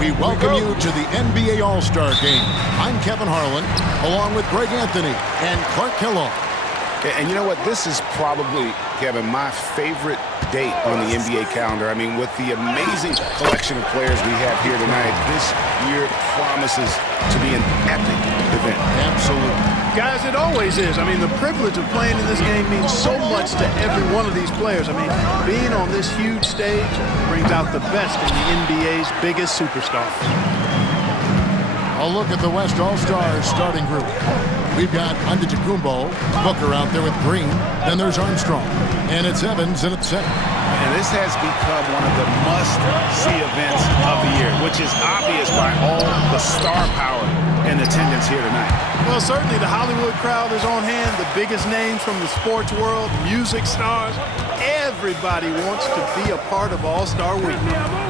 We welcome you to the NBA All-Star Game. I'm Kevin Harlan, along with Greg Anthony and Clark Kellogg. And you know what? This is probably, Kevin, my favorite date on the NBA calendar. I mean, with the amazing collection of players we have here tonight, this year promises to be an epic event. Absolutely. Guys, it always is. I mean, the privilege of playing in this game means so much to every one of these players. I mean, being on this huge stage brings out the best in the NBA's biggest superstars. A look at the West All-Stars starting group. We've got Antetokounmpo, Booker out there with Green. Then there's Armstrong. And it's Evans in at center. And this has become one of the must-see events of the year, which is obvious by all the star power in attendance here tonight. Well, certainly the Hollywood crowd is on hand. The biggest names from the sports world, music stars. Everybody wants to be a part of All-Star Week.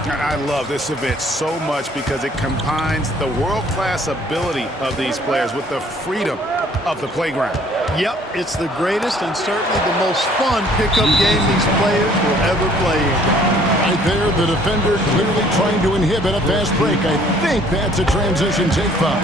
I love this event so much because it combines the world-class ability of these players with the freedom of the playground. Yep, it's the greatest and certainly the most fun pickup game these players will ever play in. Right there, the defender clearly trying to inhibit a fast break. I think that's a transition take foul.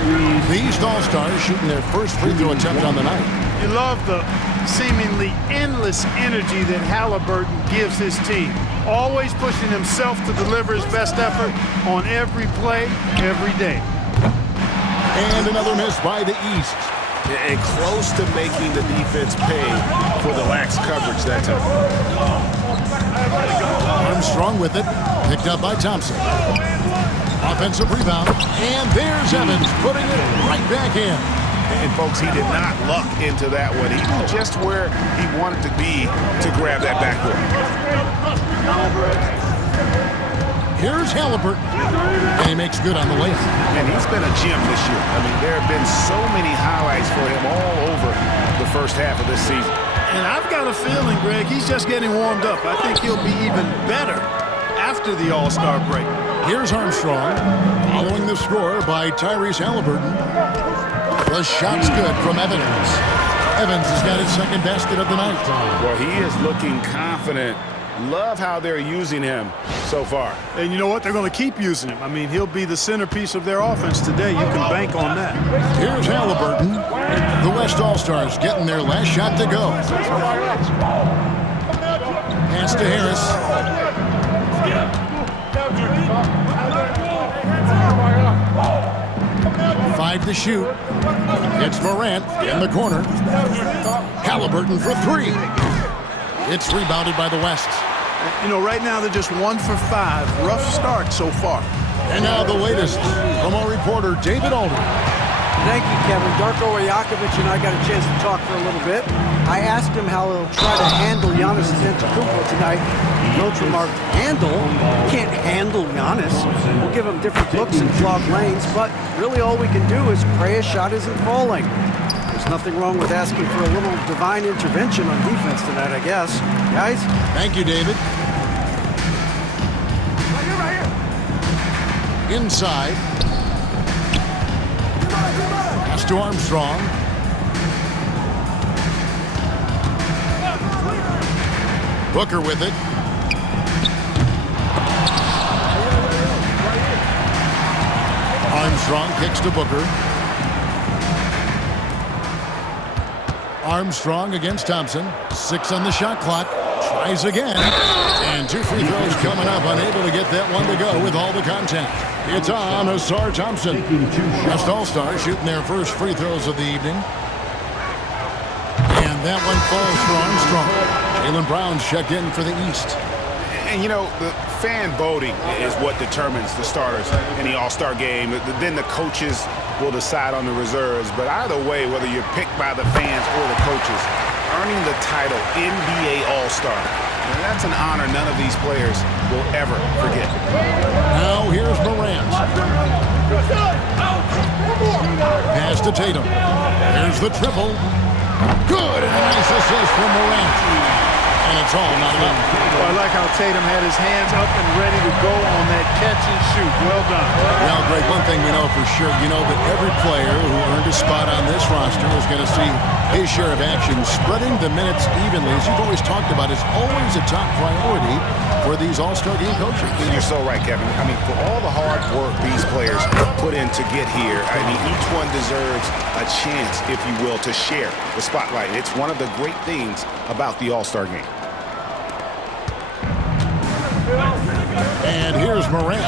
The East All-Stars shooting their first free throw attempt on the night. You love the seemingly endless energy that Halliburton gives his team. Always pushing himself to deliver his best effort on every play, every day. And another miss by the East. And close to making the defense pay for the lax coverage that time. Armstrong with it, picked up by Thompson. Offensive rebound, and there's Evans putting it right back in. And folks, he did not luck into that one. He knew just where he wanted to be to grab that backboard. Here's Halliburton, and he makes good on the layup. And he's been a gem this year. I mean, there have been so many highlights for him all over the first half of this season. And I've got a feeling, Greg, he's just getting warmed up. I think he'll be even better after the All-Star break. Here's Armstrong, following the score by Tyrese Halliburton. The shot's good from Evans. Evans has got his second basket of the night. Well, he is looking confident. Love how they're using him so far. And you know what? They're going to keep using him. I mean, he'll be the centerpiece of their offense today. You can bank on that. Here's Halliburton. The West All-Stars getting their last shot to go. Pass to Harris. Five to shoot. It's Morant in the corner. Halliburton for three. It's rebounded by the West. You know, right now they're just 1 for 5. Rough start so far. And now the latest from our reporter, David Alden. Thank you, Kevin. Darko Rajakovic and I got a chance to talk for a little bit. I asked him how he'll try to handle Giannis Antetokounmpo tonight. Coach remarked, handle? Can't handle Giannis. We'll give him different looks and clog lanes, but really all we can do is pray a shot isn't falling. There's nothing wrong with asking for a little divine intervention on defense tonight, I guess. Guys? Thank you, David. Inside. Pass to Armstrong. Booker with it. Armstrong kicks to Booker. Armstrong against Thompson. 6 on the shot clock. Tries again. And 2 free throws coming up. Unable to get that one to go with all the contact. It's on Allstar Thompson. West All-Stars shooting their first free throws of the evening. And that one falls for Armstrong. Jaylen Brown's checked in for the East. And, you know, the fan voting is what determines the starters in the All-Star game. Then the coaches will decide on the reserves. But either way, whether you're picked by the fans or the coaches, earning the title NBA All-Star, that's an honor none of these players will ever forget. Now here's Morant. Pass to Tatum. Here's the triple. Good, and a nice assist from Morant. And and it's all not enough. Well, I like how Tatum had his hands up and ready to go on that catch and shoot. Well done. Well, Greg, one thing we know for sure, you know that every player who earned a spot on this roster is going to see his share of action. Spreading the minutes evenly, as you've always talked about, is always a top priority for these All-Star Game coaches. You're so right, Kevin. I mean, for all the hard work these players put in to get here, I mean, each one deserves a chance, if you will, to share the spotlight. It's one of the great things about the All-Star Game. And here's Morant.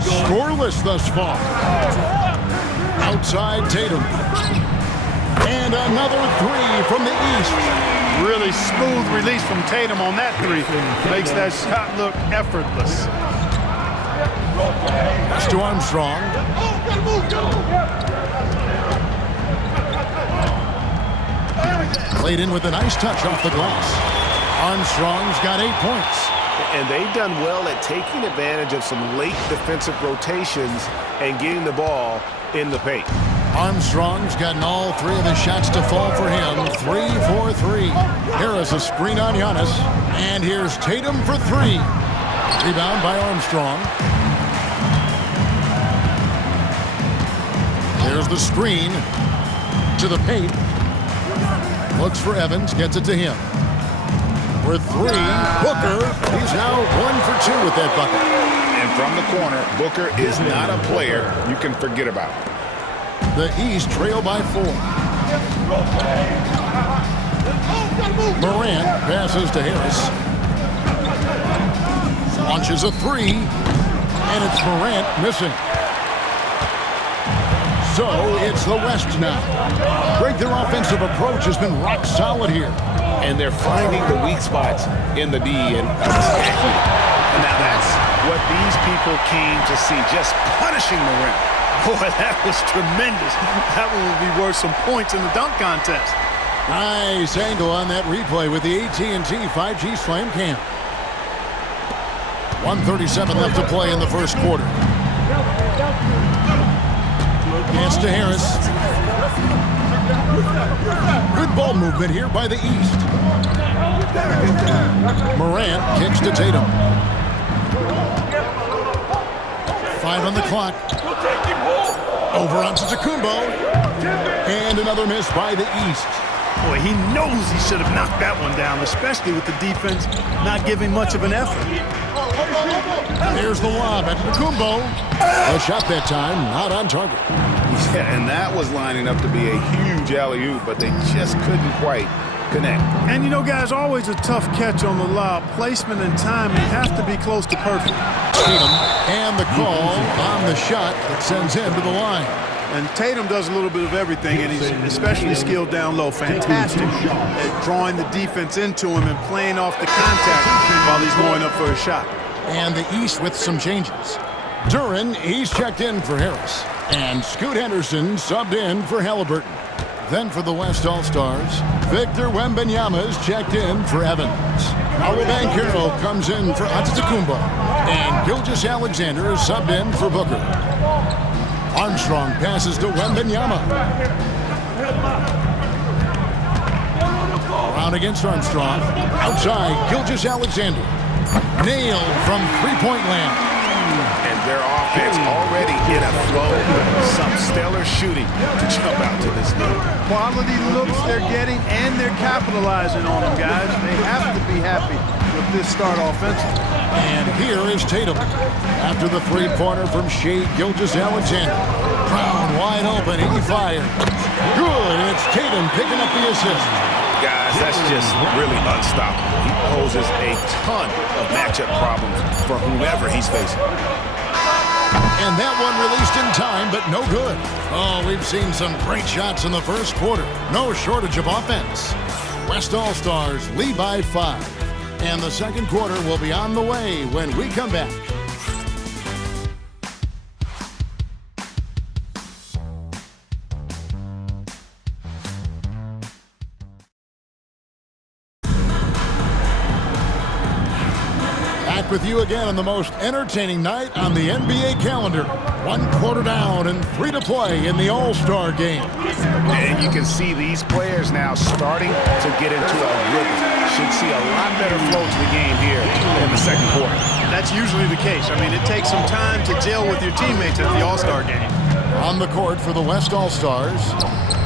Scoreless thus far. Outside Tatum. And another three from the East. Really smooth release from Tatum on that three. Makes that shot look effortless. Pass to Armstrong. Played in with a nice touch off the glass. Armstrong's got 8 points. And they've done well at taking advantage of some late defensive rotations and getting the ball in the paint. Armstrong's gotten all 3 of his shots to fall for him. 3 for 3. Harris a screen on Giannis. And here's Tatum for 3. Rebound by Armstrong. There's the screen to the paint. Looks for Evans, gets it to him. For 3, Booker. He's now 1 for 2 with that bucket. And from the corner, Booker is not a player you can forget about. The East trail by 4. Morant passes to Harris. Launches a 3. And it's Morant missing. So it's the West now. Greg, their offensive approach has been rock solid here. And they're finding the weak spots in the D and attacking. And now that's what these people came to see, just punishing the rim. Boy, that was tremendous. That one will be worth some points in the dunk contest. Nice angle on that replay with the AT&T 5G Slam Cam. 1:37 left to play in the first quarter. Pass to Harris. Good ball movement here by the East. Morant kicks to Tatum. 5 on the clock. Over onto Tacumbo. And another miss by the East. Boy, he knows he should have knocked that one down, especially with the defense not giving much of an effort. There's the lob at Tacumbo. A shot that time, not on target. Yeah, and that was lining up to be a huge alley-oop, but they just couldn't quite connect. And you know, guys, always a tough catch on the lob. Placement and timing have to be close to perfect. Tatum and the call on the shot that sends him to the line. And Tatum does a little bit of everything, and he's especially skilled down low. Fantastic at drawing the defense into him and playing off the contact while he's going up for a shot. And the East with some changes. Duran, he's checked in for Harris. And Scoot Henderson subbed in for Halliburton. Then for the West All-Stars, Victor Wembanyama's checked in for Evans. Paolo Banchero comes in for Antetokounmpo. And Gilgeous Alexander is subbed in for Booker. Armstrong passes to Wembanyama. Brown against Armstrong. Outside, Gilgeous Alexander. Nailed from three-point land. And their offense already in a flow. Some stellar shooting to jump out to this lead. Quality looks they're getting, and they're capitalizing on them, guys. They have to be happy with this start offensively. And here is Tatum. After the three-pointer from Shai Gilgeous-Alexander. Brown wide open, he fires. Good, and it's Tatum picking up the assist. Guys, that's just really unstoppable. He poses a ton of matchup problems for whomever he's facing. And that one released in time, but no good. Oh, we've seen some great shots in the first quarter. No shortage of offense. West All-Stars lead by 5. And the second quarter will be on the way when we come back. Back with you again on the most entertaining night on the NBA calendar. 1 quarter down and 3 to play in the All-Star Game. And you can see these players now starting to get into a rhythm. should see a lot better flow to the game here in the second quarter. That's usually the case. I mean, it takes some time to gel with your teammates at the All-Star game. On the court for the West All-Stars,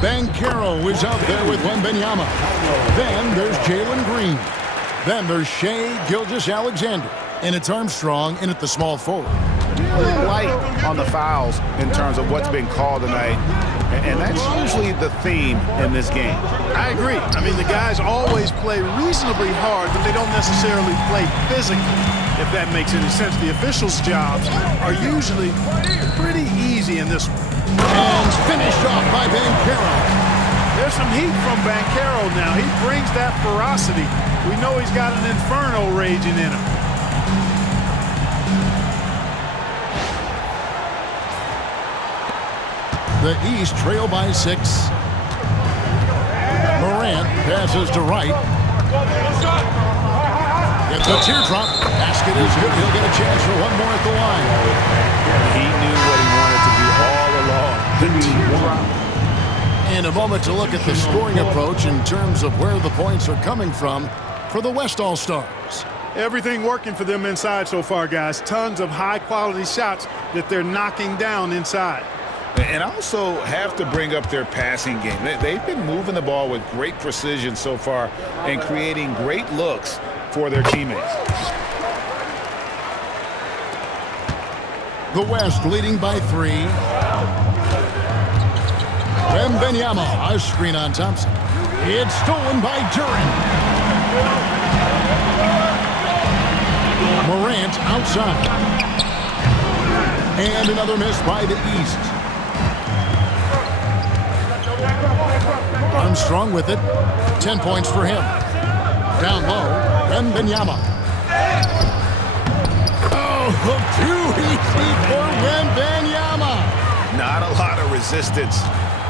Banchero is out there with Wembanyama. Then there's Jalen Green. Then there's Shai Gilgeous-Alexander. And it's Armstrong in at the small forward. A little light on the fouls in terms of what's been called tonight. And that's usually the theme in this game. I agree. I mean, the guys always play reasonably hard, but they don't necessarily play physically, if that makes any sense. The officials' jobs are usually pretty easy in this one. And finished off by Banchero. There's some heat from Banchero now. He brings that ferocity. We know he's got an inferno raging in him. The East trail by 6. Morant passes to Wright. It's a teardrop. Basket is good. He'll get a chance for one more at the line. He knew what he wanted to do all along. The teardrop. And a moment to look at the scoring approach in terms of where the points are coming from for the West All-Stars. Everything working for them inside so far, guys. Tons of high-quality shots that they're knocking down inside. And also have to bring up their passing game. They've been moving the ball with great precision so far and creating great looks for their teammates. The West leading by 3. Wembanyama, a screen on Thompson. It's stolen by Duren. Morant outside. And another miss by the East. Armstrong with it. 10 points for him. Down low, Wembanyama. Oh, too easy for Wembanyama. Not a lot of resistance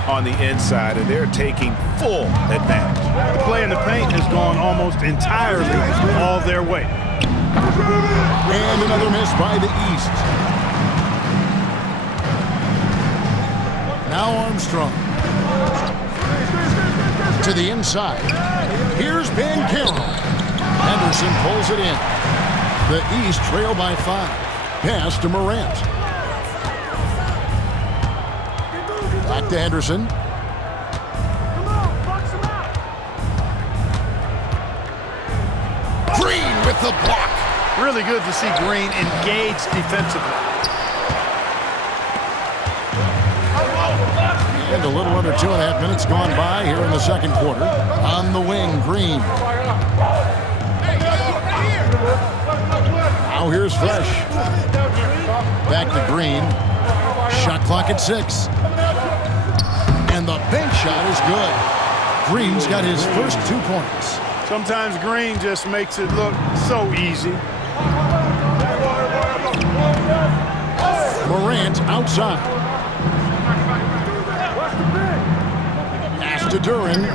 on the inside, and they're taking full advantage. The play in the paint has gone almost entirely all their way. And another miss by the East. Now Armstrong. To the inside. Here's Banchero. Henderson pulls it in. The East trail by 5. Pass to Morant. Back to Henderson. Green with the block. Really good to see Green engaged defensively. And a little under 2.5 minutes gone by here in the second quarter. On the wing, Green. Now here's Fresh. Back to Green. Shot clock at 6. And the bank shot is good. Green's got his first 2 points. Sometimes Green just makes it look so easy. Morant outside. Pass to Duren.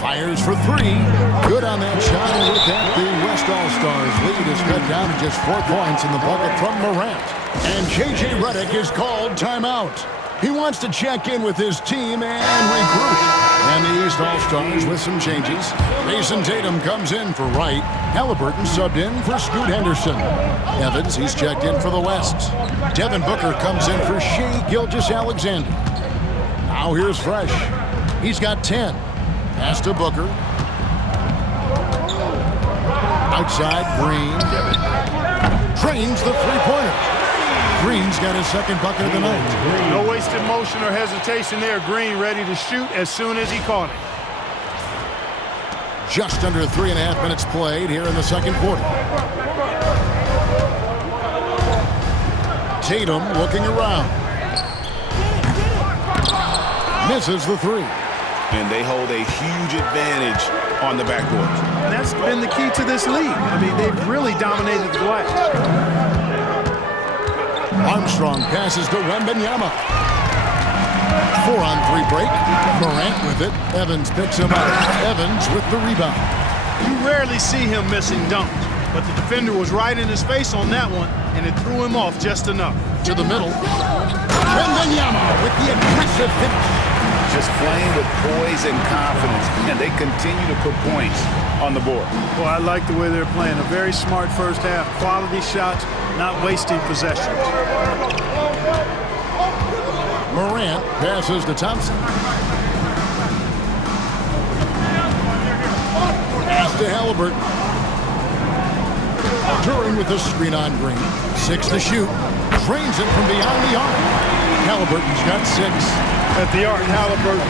Fires for 3. Good on that shot. And with that, the West All-Stars lead is cut down to just 4 points in the bucket from Morant. And J.J. Redick is called timeout. He wants to check in with his team and regroup. And the East All-Stars with some changes. Mason Tatum comes in for Wright. Halliburton subbed in for Scoot Henderson. Evans, he's checked in for the West. Devin Booker comes in for Shai Gilgeous-Alexander. Now here's Fresh. He's got 10. Pass to Booker. Outside, Green. Drains the three-pointer. Green's got his second bucket of the night. No wasted motion or hesitation there. Green ready to shoot as soon as he caught it. Just under 3.5 minutes played here in the second quarter. Tatum looking around. Misses the 3. And they hold a huge advantage on the backboard. And that's been the key to this league. I mean, they've really dominated the glass. Armstrong passes to Wembanyama. 4-on-3 break. Morant with it. Evans picks him up. Evans with the rebound. You rarely see him missing dunks, but the defender was right in his face on that one, and it threw him off just enough. To the middle. Wembanyama with the aggressive finish. just playing with poise and confidence, and they continue to put points on the board. Well, I like the way they're playing. A very smart first half. Quality shots, not wasting possessions. Morant passes to Thompson. Pass to Halliburton. During with the screen on Green. 6 to shoot. Drains it from beyond the arc. Halliburton's got 6. At the arc, Halliburton,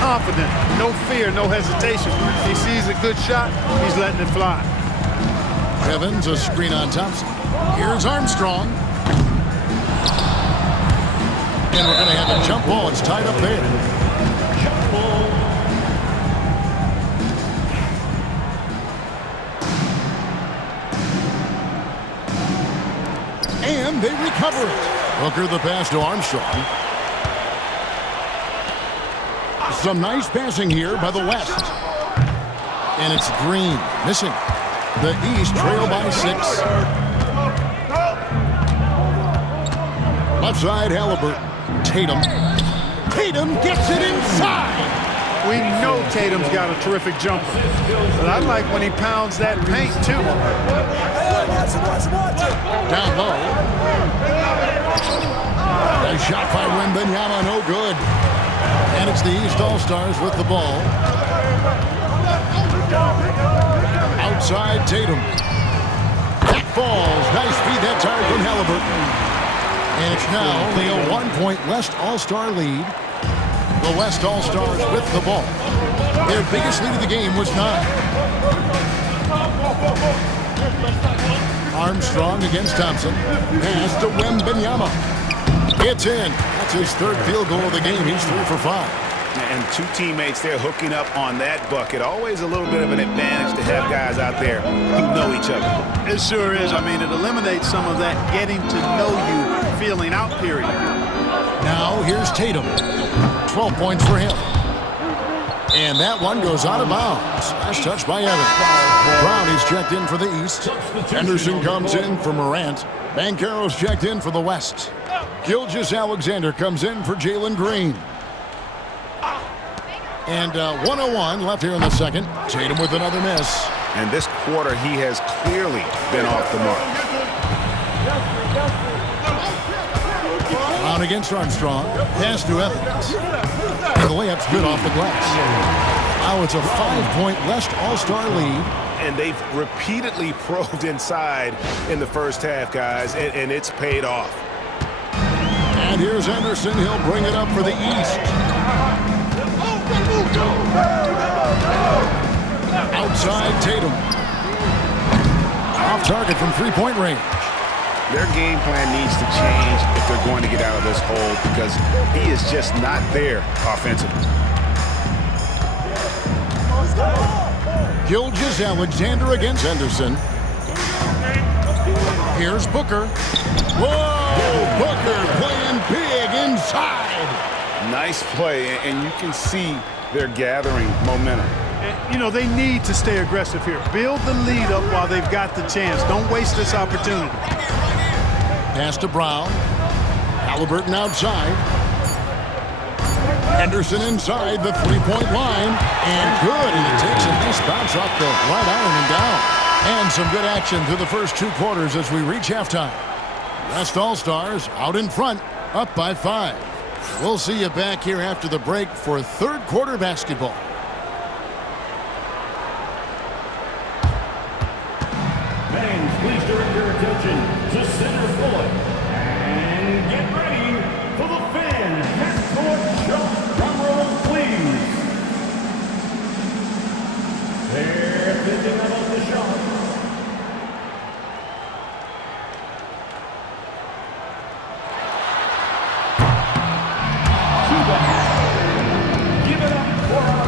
confident, no fear, no hesitation. He sees a good shot, he's letting it fly. Evans, a screen on Thompson. Here's Armstrong. And we're going to have a jump ball. It's tied up there. And they recover it. Hooker the pass to Armstrong. Some nice passing here by the West. And it's Green missing. The East trail by 6. Left side, Halliburton. Tatum. Tatum gets it inside. We know Tatum's got a terrific jumper. But I like when he pounds that paint, too. Down low. A shot by Wembanyama, no good. And it's the East All-Stars with the ball. Outside Tatum. That falls. Nice feed that time from Halliburton. And it's now only a 1-point West All-Star lead. The West All-Stars with the ball. Their biggest lead of the game was 9. Armstrong against Thompson. Pass to Wembanyama. It's in. That's his 3rd field goal of the game. He's 3 for 5. And 2 teammates there hooking up on that bucket. Always a little bit of an advantage to have guys out there who know each other. It sure is. I mean, it eliminates some of that getting to know you, feeling out period. Now here's Tatum. 12 points for him. And that one goes out of bounds. Last touch by Evans. Brownie's checked in for the East. Henderson comes in for Morant. Banchero's checked in for the West. Gilgeous-Alexander comes in for Jalen Green. And 1:01 left here in the second. Tatum with another miss. And this quarter, he has clearly been off the mark. On against Armstrong. Pass to Evans. And the layup's good off the glass. Now it's a 5-point West All-Star lead. And they've repeatedly probed inside in the first half, guys, and it's paid off. And here's Henderson. He'll bring it up for the East. Outside Tatum. Off target from 3-point range. Their game plan needs to change if they're going to get out of this hole because he is just not there offensively. Gilgeous-Alexander against Henderson. Here's Booker. Whoa! Booker playing big inside. Nice play, and you can see they're gathering momentum. And, you know, they need to stay aggressive here. Build the lead up while they've got the chance. Don't waste this opportunity. Pass to Brown. Halliburton outside. Henderson inside the 3-point line. And good. And it takes a nice bounce off the right iron and down. And some good action through the first 2 quarters as we reach halftime. West All-Stars out in front, up by 5. We'll see you back here after the break for 3rd quarter basketball. Fans, please direct your attention to center court and get ready for the fan half-court shot. Drum roll, please. They're thinking about the shot. Give it up for our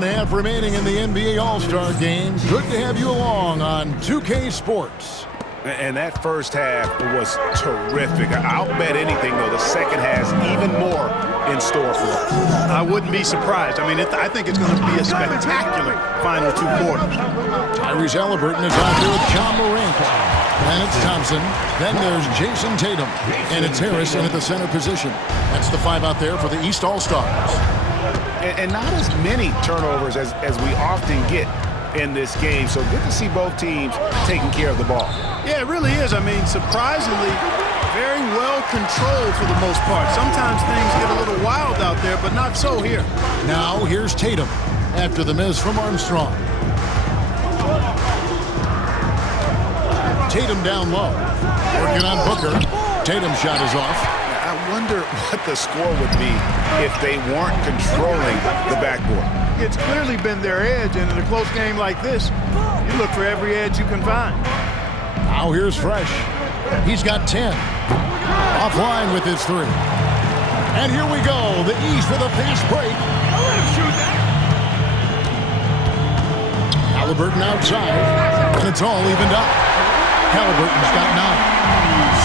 1/2 remaining in the NBA All-Star Game. Good to have you along on 2K Sports. And that first half was terrific. I'll bet anything, though, the second has even more in store for us. I wouldn't be surprised. I mean, I think it's going to be a spectacular final 2 quarters. Tyrese Halliburton is out there with John Morant. Then it's Thompson. Then there's Jason Tatum. And it's Harris in at the center position. That's the 5 out there for the East All-Stars. And not as many turnovers as we often get in this game. So good to see both teams taking care of the ball. Yeah, it really is. I mean, surprisingly, very well controlled for the most part. Sometimes things get a little wild out there, but not so here. Now here's Tatum after the miss from Armstrong. Tatum down low. Working on Booker. Tatum's shot is off. I wonder what the score would be if they weren't controlling the backboard. It's clearly been their edge, and in a close game like this, you look for every edge you can find. Now here's Fresh. He's got 10. Offline with his 3. And here we go. The East with a fast break. Halliburton outside. And it's all evened up. Halliburton's got 9.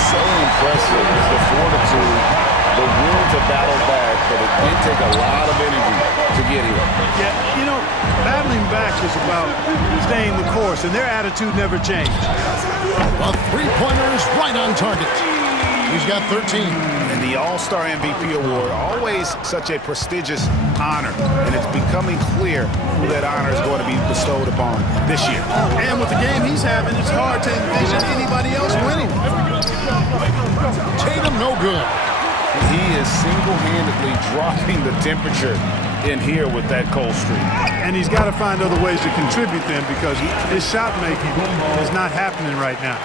So impressive. The fortitude, the will to battle back, but it did take a lot of energy to get here. Yeah, you know, battling back is about staying the course, and their attitude never changed. A 3-pointer is right on target. He's got 13. And the All-Star MVP award, always such a prestigious honor, and it's becoming clear who that honor is going to be bestowed upon this year. And with the game he's having, it's hard to envision anybody else winning. Tatum no good. He is single-handedly dropping the temperature in here with that cold streak. And he's got to find other ways to contribute then, because his shot making is not happening right now.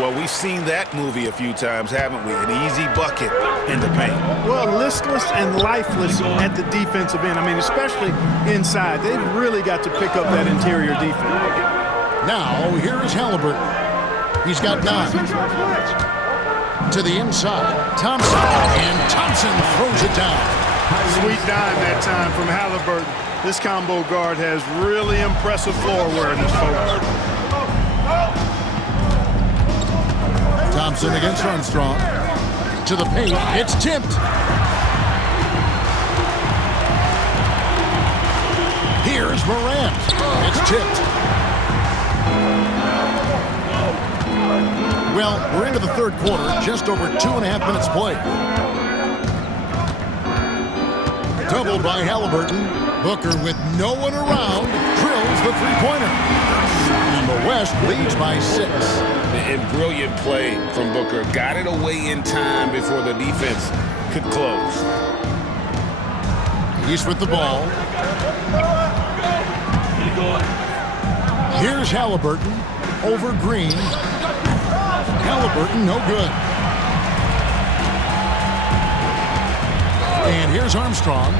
Well, we've seen that movie a few times, haven't we? An easy bucket in the paint. Well, listless and lifeless at the defensive end. I mean, especially inside. They've really got to pick up that interior defense. Now, here is Halliburton. He's got 9. To the inside, Thompson. And Thompson throws it down. Sweet dime that time from Halliburton. This combo guard has really impressive floor awareness, folks. Thompson against Armstrong. To the paint. It's tipped. Here's Morant. It's tipped. Well, we're into the third quarter. Just over 2.5 minutes played. Doubled by Halliburton. Booker with no one around drills the 3-pointer. And the West leads by 6. A brilliant play from Booker. Got it away in time before the defense could close. He's with the ball. Here's Halliburton over Green. Halliburton no good. And here's Armstrong.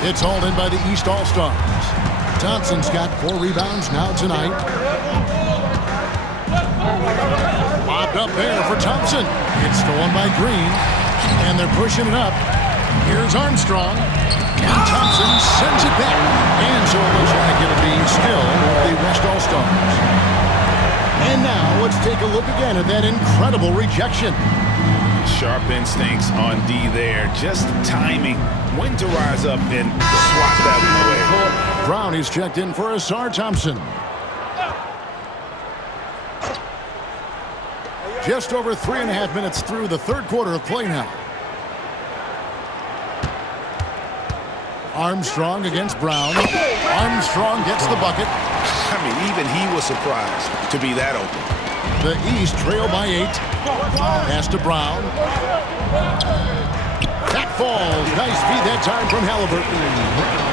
It's hauled in by the East All-Stars. Thompson's got 4 rebounds now tonight. Lobbed up there for Thompson. It's stolen by Green. And they're pushing it up. Here's Armstrong. And Thompson sends it back. And so it looks like it'll be still the West All-Stars. And now let's take a look again at that incredible rejection. Sharp instincts on D there. Just timing when to rise up and swat that one away. Brown is checked in for Allstar Thompson. Just over 3.5 minutes through the third quarter of play now. Armstrong against Brown. Armstrong gets the bucket. I mean, even he was surprised to be that open. The East trail by 8. Pass to Brown. That falls. Nice feed that time from Halliburton.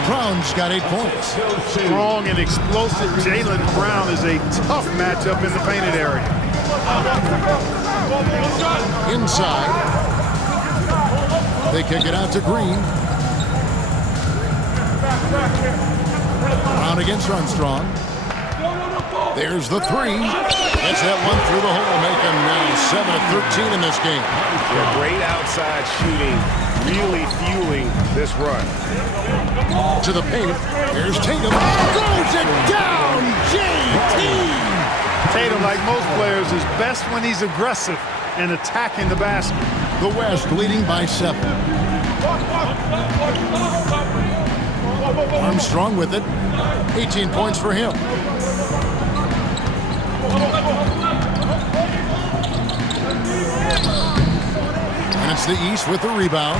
Brown's got 8 points. Strong and explosive Jaylen Brown is a tough matchup in the painted area. Inside. They kick it out to Green. Brown against Armstrong. There's the 3. Gets that one through the hole, making now 7 of 13 in this game. Yeah, great outside shooting, really fueling this run. To the paint. Here's Tatum. Goes it down. JT. Tatum, like most players, is best when he's aggressive and attacking the basket. The West leading by 7. Armstrong with it. 18 points for him. And it's the East with the rebound.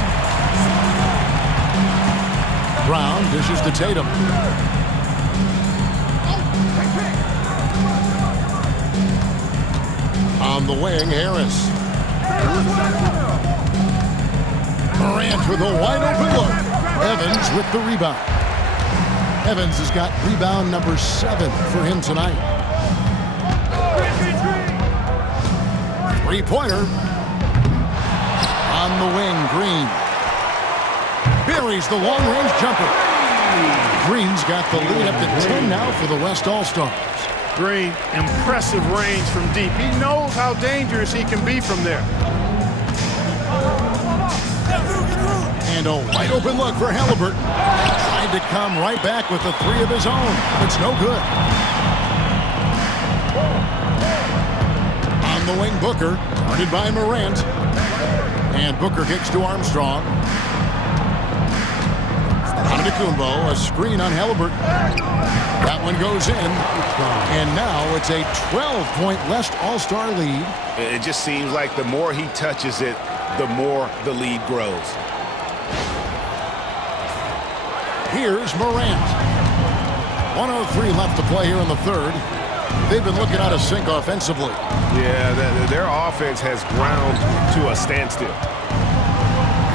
Brown dishes to Tatum. On the wing, Harris. Morant with a wide open look. Evans with the rebound. Evans has got rebound number 7 for him tonight. Three-pointer. On the wing, Green. Buries the long-range jumper. Green's got the lead up to 10 now for the West All-Stars. Green, impressive range from deep. He knows how dangerous he can be from there. And a wide open look for Halliburton. Tried to come right back with a 3 of his own. It's no good. On the wing, Booker. Guarded by Morant. And Booker kicks to Armstrong. Antetokounmpo, a screen on Halliburton. That one goes in. And now it's a 12-point West All-Star lead. It just seems like the more he touches it, the more the lead grows. Here's Morant. 1:03 left to play here in the third. They've been looking out of sync offensively. Yeah, their offense has ground to a standstill.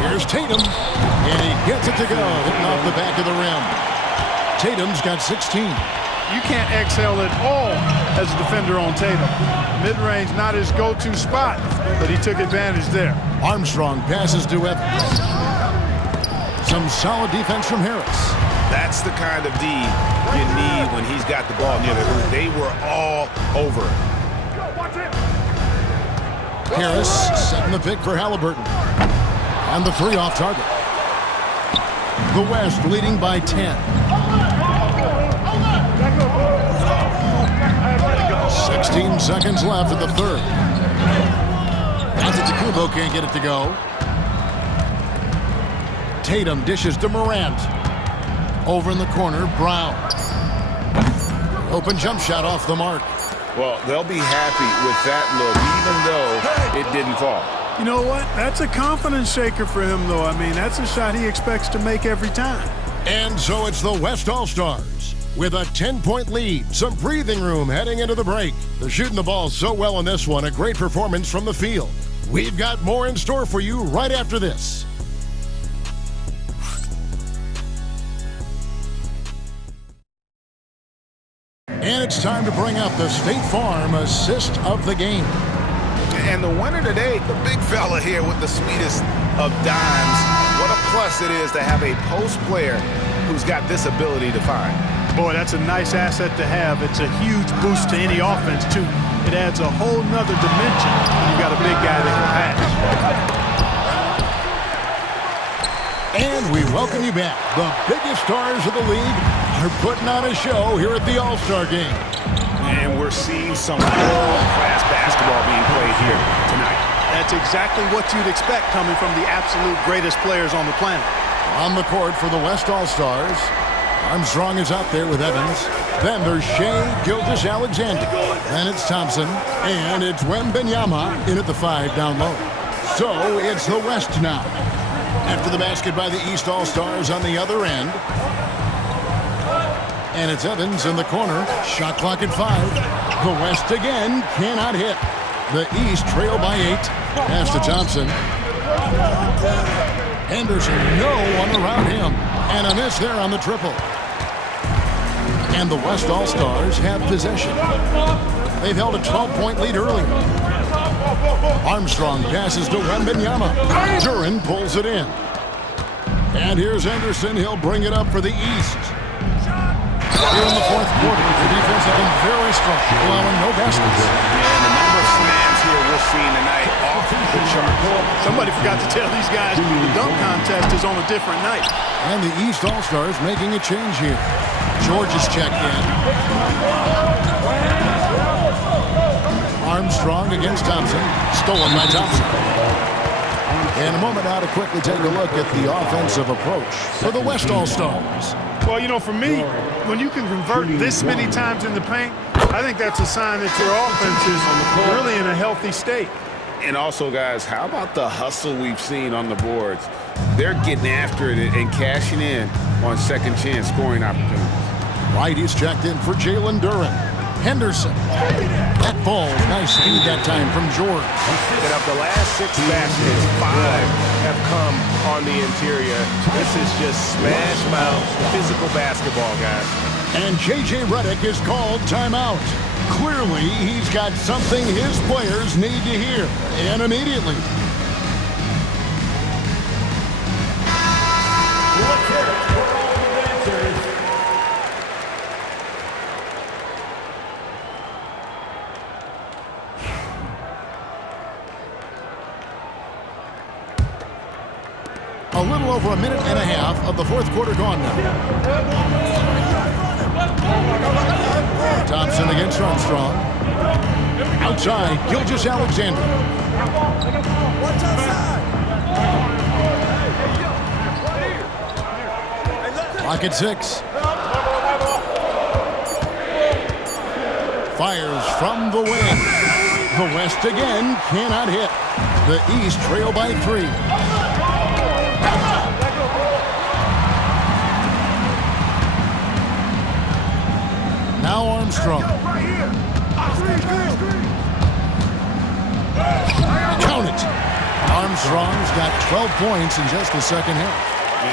Here's Tatum, and he gets it to go, hitting off the back of the rim. Tatum's got 16. You can't exhale at all as a defender on Tatum. Mid-range, not his go-to spot, but he took advantage there. Armstrong passes to Evans. Some solid defense from Harris. That's the kind of D you need when he's got the ball near the hoop. They were all over it. Harris setting the pick for Halliburton. And the 3 off target. The West leading by 10. 16 seconds left in the third. Antetokounmpo can't get it to go. Tatum dishes to Morant. Over in the corner, Brown. Open jump shot off the mark. Well, they'll be happy with that look, even though it didn't fall. You know what? That's a confidence shaker for him, though. I mean, that's a shot he expects to make every time. And so it's the West All-Stars with a 10-point lead. Some breathing room heading into the break. They're shooting the ball so well in this one. A great performance from the field. We've got more in store for you right after this. And it's time to bring up the State Farm assist of the game. And the winner today, the big fella here with the sweetest of dimes. What a plus it is to have a post player who's got this ability to find. Boy, that's a nice asset to have. It's a huge boost to any offense, too. It adds a whole nother dimension when you got a big guy that can pass. And we welcome you back. The biggest stars of the league are putting on a show here at the All-Star Game. And we're seeing some world-class basketball being played here tonight. That's exactly what you'd expect coming from the absolute greatest players on the planet. On the court for the West All-Stars, Armstrong is out there with Evans. Then there's Shea Gilgeous-Alexander. Then it's Thompson. And it's Wembanyama in at the 5 down low. So it's the West now. After the basket by the East All-Stars on the other end. And it's Evans in the corner. Shot clock at 5. The West again cannot hit. The East trail by 8. Pass to Thompson. Henderson, no one around him. And a miss there on the triple. And the West All-Stars have possession. They've held a 12-point lead early. Armstrong passes to Wembanyama. Duran pulls it in. And here's Henderson. He'll bring it up for the East. Here in the fourth quarter, the defense looking very strong, allowing no baskets. And the number of slams here we're seeing tonight off the chart. Somebody forgot to tell these guys the dunk contest is on a different night. And the East All-Stars making a change here. George is checked in. Armstrong against Thompson. Stolen by Thompson. In a moment now to quickly take a look at the offensive approach for the West All-Stars. Well, you know, for me, when you can convert this many times in the paint, I think that's a sign that your offense is really in a healthy state. And also, guys, how about the hustle we've seen on the boards? They're getting after it and cashing in on second chance scoring opportunities. White is checked in for Jalen Duren. Henderson. That ball, nice speed that time from George. And of the last 6 baskets, 5 have come on the interior. This is just smash mouth physical basketball, guys. And J.J. Redick is called timeout. Clearly, he's got something his players need to hear, and immediately. Let's hear it for all the dancers. A little over a minute and a half of the fourth quarter gone now. Thompson against Armstrong. Outside, Gilgeous-Alexander. Clock at 6. Fires from the wing. The West again cannot hit. The East trail by 3. Now Armstrong. Count it. Armstrong's got 12 points in just the second half.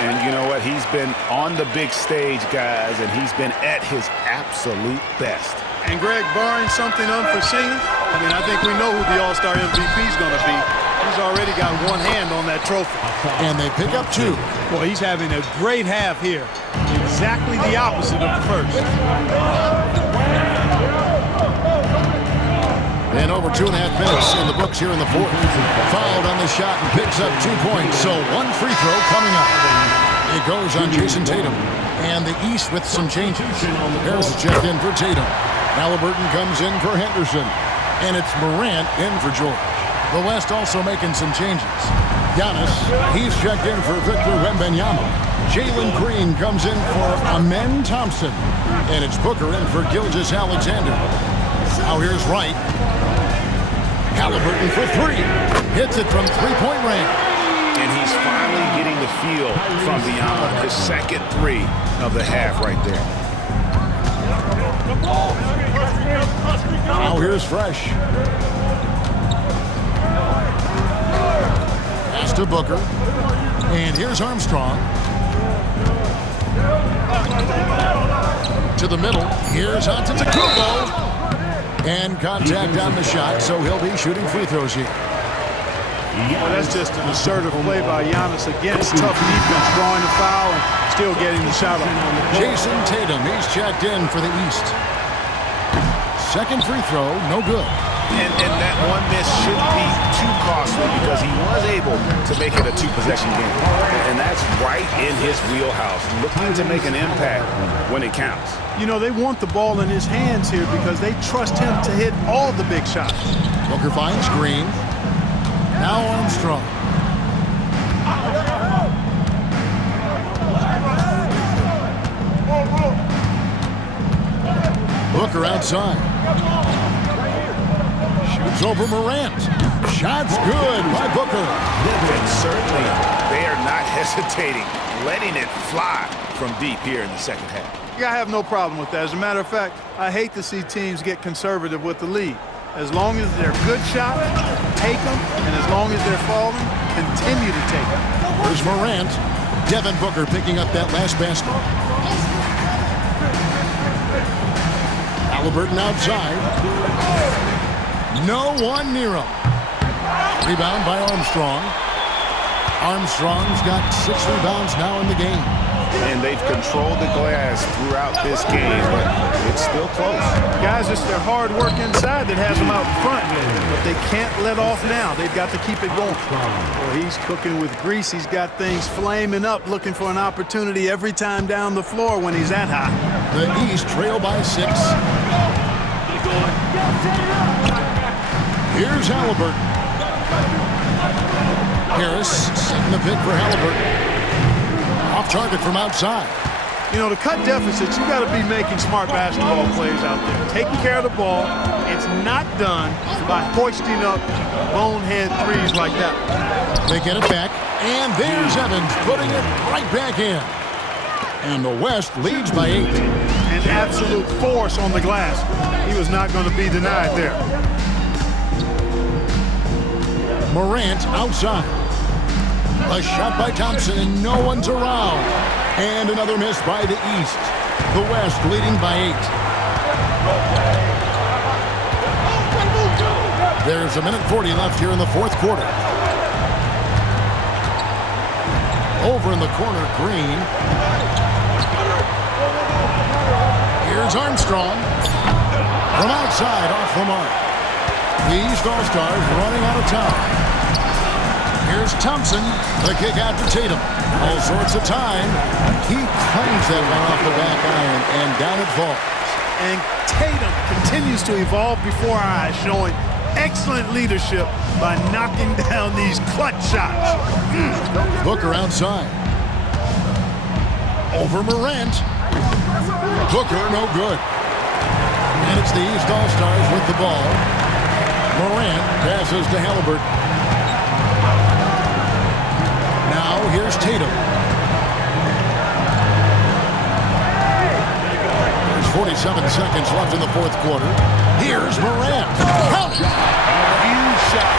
And you know what? He's been on the big stage, guys, and he's been at his absolute best. And Greg, barring something unforeseen, I think we know who the All-Star MVP is going to be. He's already got one hand on that trophy. And they pick up 2. Boy, he's having a great half here. Exactly the opposite of the first. And over 2.5 minutes in the books here in the fourth. Fouled on the shot and picks up 2 points. So 1 free throw coming up. It goes on Jason Tatum. And the East with some changes. Harris is checked in for Tatum. Halliburton comes in for Henderson. And it's Morant in for George. The West also making some changes. Giannis, he's checked in for Victor Wembanyama. Jalen Green comes in for Amen Thompson. And it's Booker in for Gilgeous-Alexander. Now here's Wright. Halliburton for 3. Hits it from 3-point range. And he's finally getting the feel from beyond his second 3 of the half right there. Now here's Fresh. Pass to Booker. And here's Armstrong. To the middle. Here's Antetokounmpo. And contact on the shot, so he'll be shooting free throws here. Well, that's just an assertive play by Giannis against tough defense, drawing the foul and still getting the shot off. Jason Tatum, he's checked in for the East. Second free throw, no good. And that one miss shouldn't be too costly because he was able to make it a 2-possession game. And that's right in his wheelhouse, looking to make an impact when it counts. You know, they want the ball in his hands here because they trust him to hit all the big shots. Booker finds Green. Now Armstrong. Booker outside. Shoots over Morant. Shot's good by Booker. And certainly they are not hesitating, letting it fly from deep here in the second half. I have no problem with that. As a matter of fact, I hate to see teams get conservative with the lead. As long as they're good shots, take them, and as long as they're falling, continue to take them. Here's Morant. Devin Booker picking up that last basket. Halliburton outside. No one near him. Rebound by Armstrong. Armstrong's got 6 rebounds now in the game. And they've controlled the glass throughout this game, but it's still close. Guys, it's their hard work inside that has them out in front, but they can't let off now. They've got to keep it going. Well, he's cooking with grease. He's got things flaming up, looking for an opportunity every time down the floor when he's that high. The East trail by 6. Here's Halliburton. Harris setting the pick for Halliburton. Off target from outside. You know, to cut deficits, you got to be making smart basketball plays out there. Taking care of the ball. It's not done by hoisting up bonehead threes like that. They get it back, and there's Evans putting it right back in. And the West leads by 8. An absolute force on the glass. He was not going to be denied there. Morant outside. A shot by Thompson, and no one's around. And another miss by the East. The West leading by 8. There's a minute 40 left here in the fourth quarter. Over in the corner, Green. Here's Armstrong. From outside, off the mark. The East All-Stars running out of time. Here's Thompson, the kick out to Tatum. All sorts of time. He claims that one off the back iron, and down it falls. And Tatum continues to evolve before our eyes, showing excellent leadership by knocking down these clutch shots. Booker outside. Over Morant. Booker, no good. And it's the East All-Stars with the ball. Morant passes to Halliburton. Now here's Tatum. There's 47 seconds left in the fourth quarter. Here's Morant. Huge shot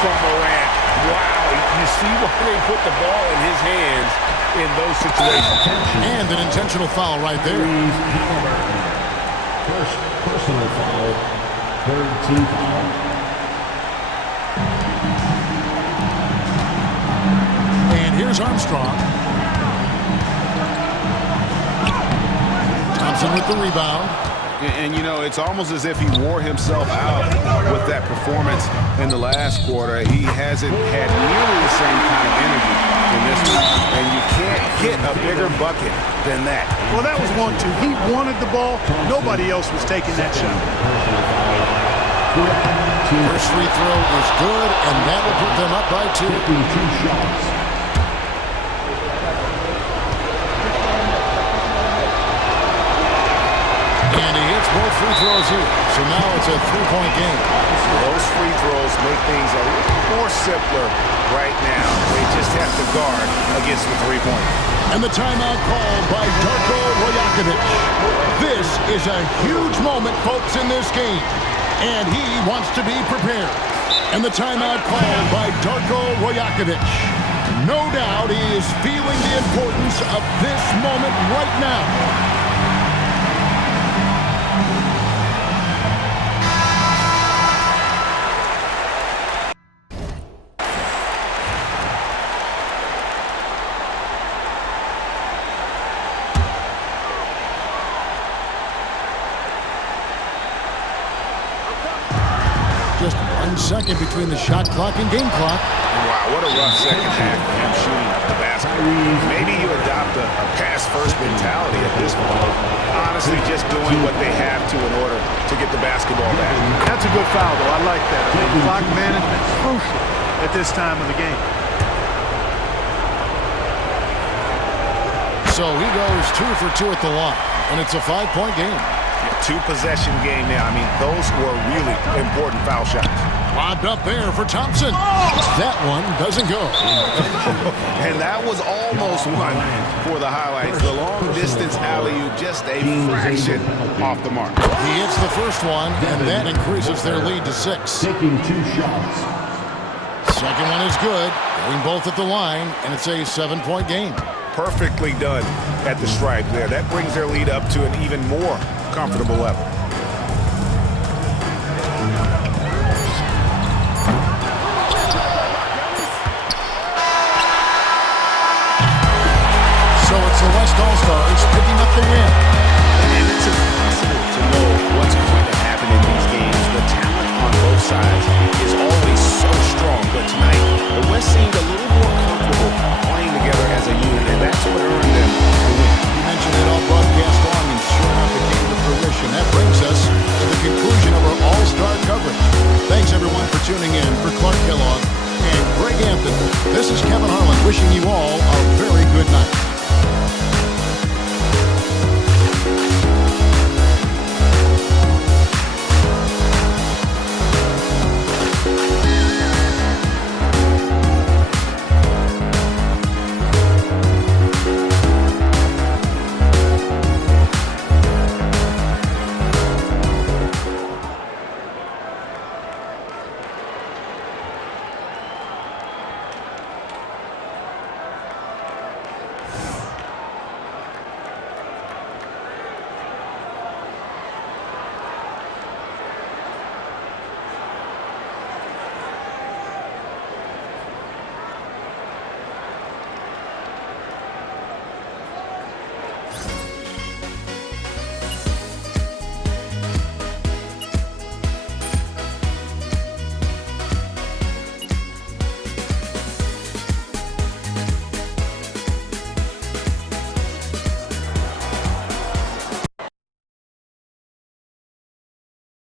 from Morant. Wow, you see why they put the ball in his hands in those situations. And an intentional foul right there. First personal foul, third team foul. And here's Armstrong. Thompson with the rebound. And, you know, it's almost as if he wore himself out with that performance in the last quarter. He hasn't had nearly the same kind of energy in this one. And you can't hit a bigger bucket than that. Well, that was 1-2. He wanted the ball. Nobody else was taking that shot. First free throw is good, and that will put them up by 2. Two shots. And he hits both free throws here. So now it's a 3-point game. Those free throws make things a little more simpler right now. They just have to guard against the three-point. And the timeout called by Darko Rajakovic. This is a huge moment, folks, in this game. And he wants to be prepared. And the timeout called by Darko Rajakovic. No doubt he is feeling the importance of this moment right now. Just 1 second between the shot clock and game clock. Wow, what a rough second half for him shooting the basketball. Maybe you adopt a pass-first mentality at this point. Honestly, just doing what they have to in order to get the basketball back. That's a good foul, though. I like that. Clock management is crucial at this time of the game. So he goes 2 for 2 at the line, and it's a 5-point game. Two-possession game now. I mean, those were really important foul shots. Lobbed up there for Thompson. That one doesn't go. And that was almost one for the highlights. The long-distance alley-oop, just a fraction off the mark. He hits the first one, and that increases their lead to 6. Taking 2 shots. Second one is good. Going both at the line, and it's a 7-point game. Perfectly done at the stripe there. That brings their lead up to an even more comfortable level. So it's the West All-Star coverage. Thanks, everyone, for tuning in. For Clark Kellogg and Greg Anthony, this is Kevin Harlan wishing you all a very good night.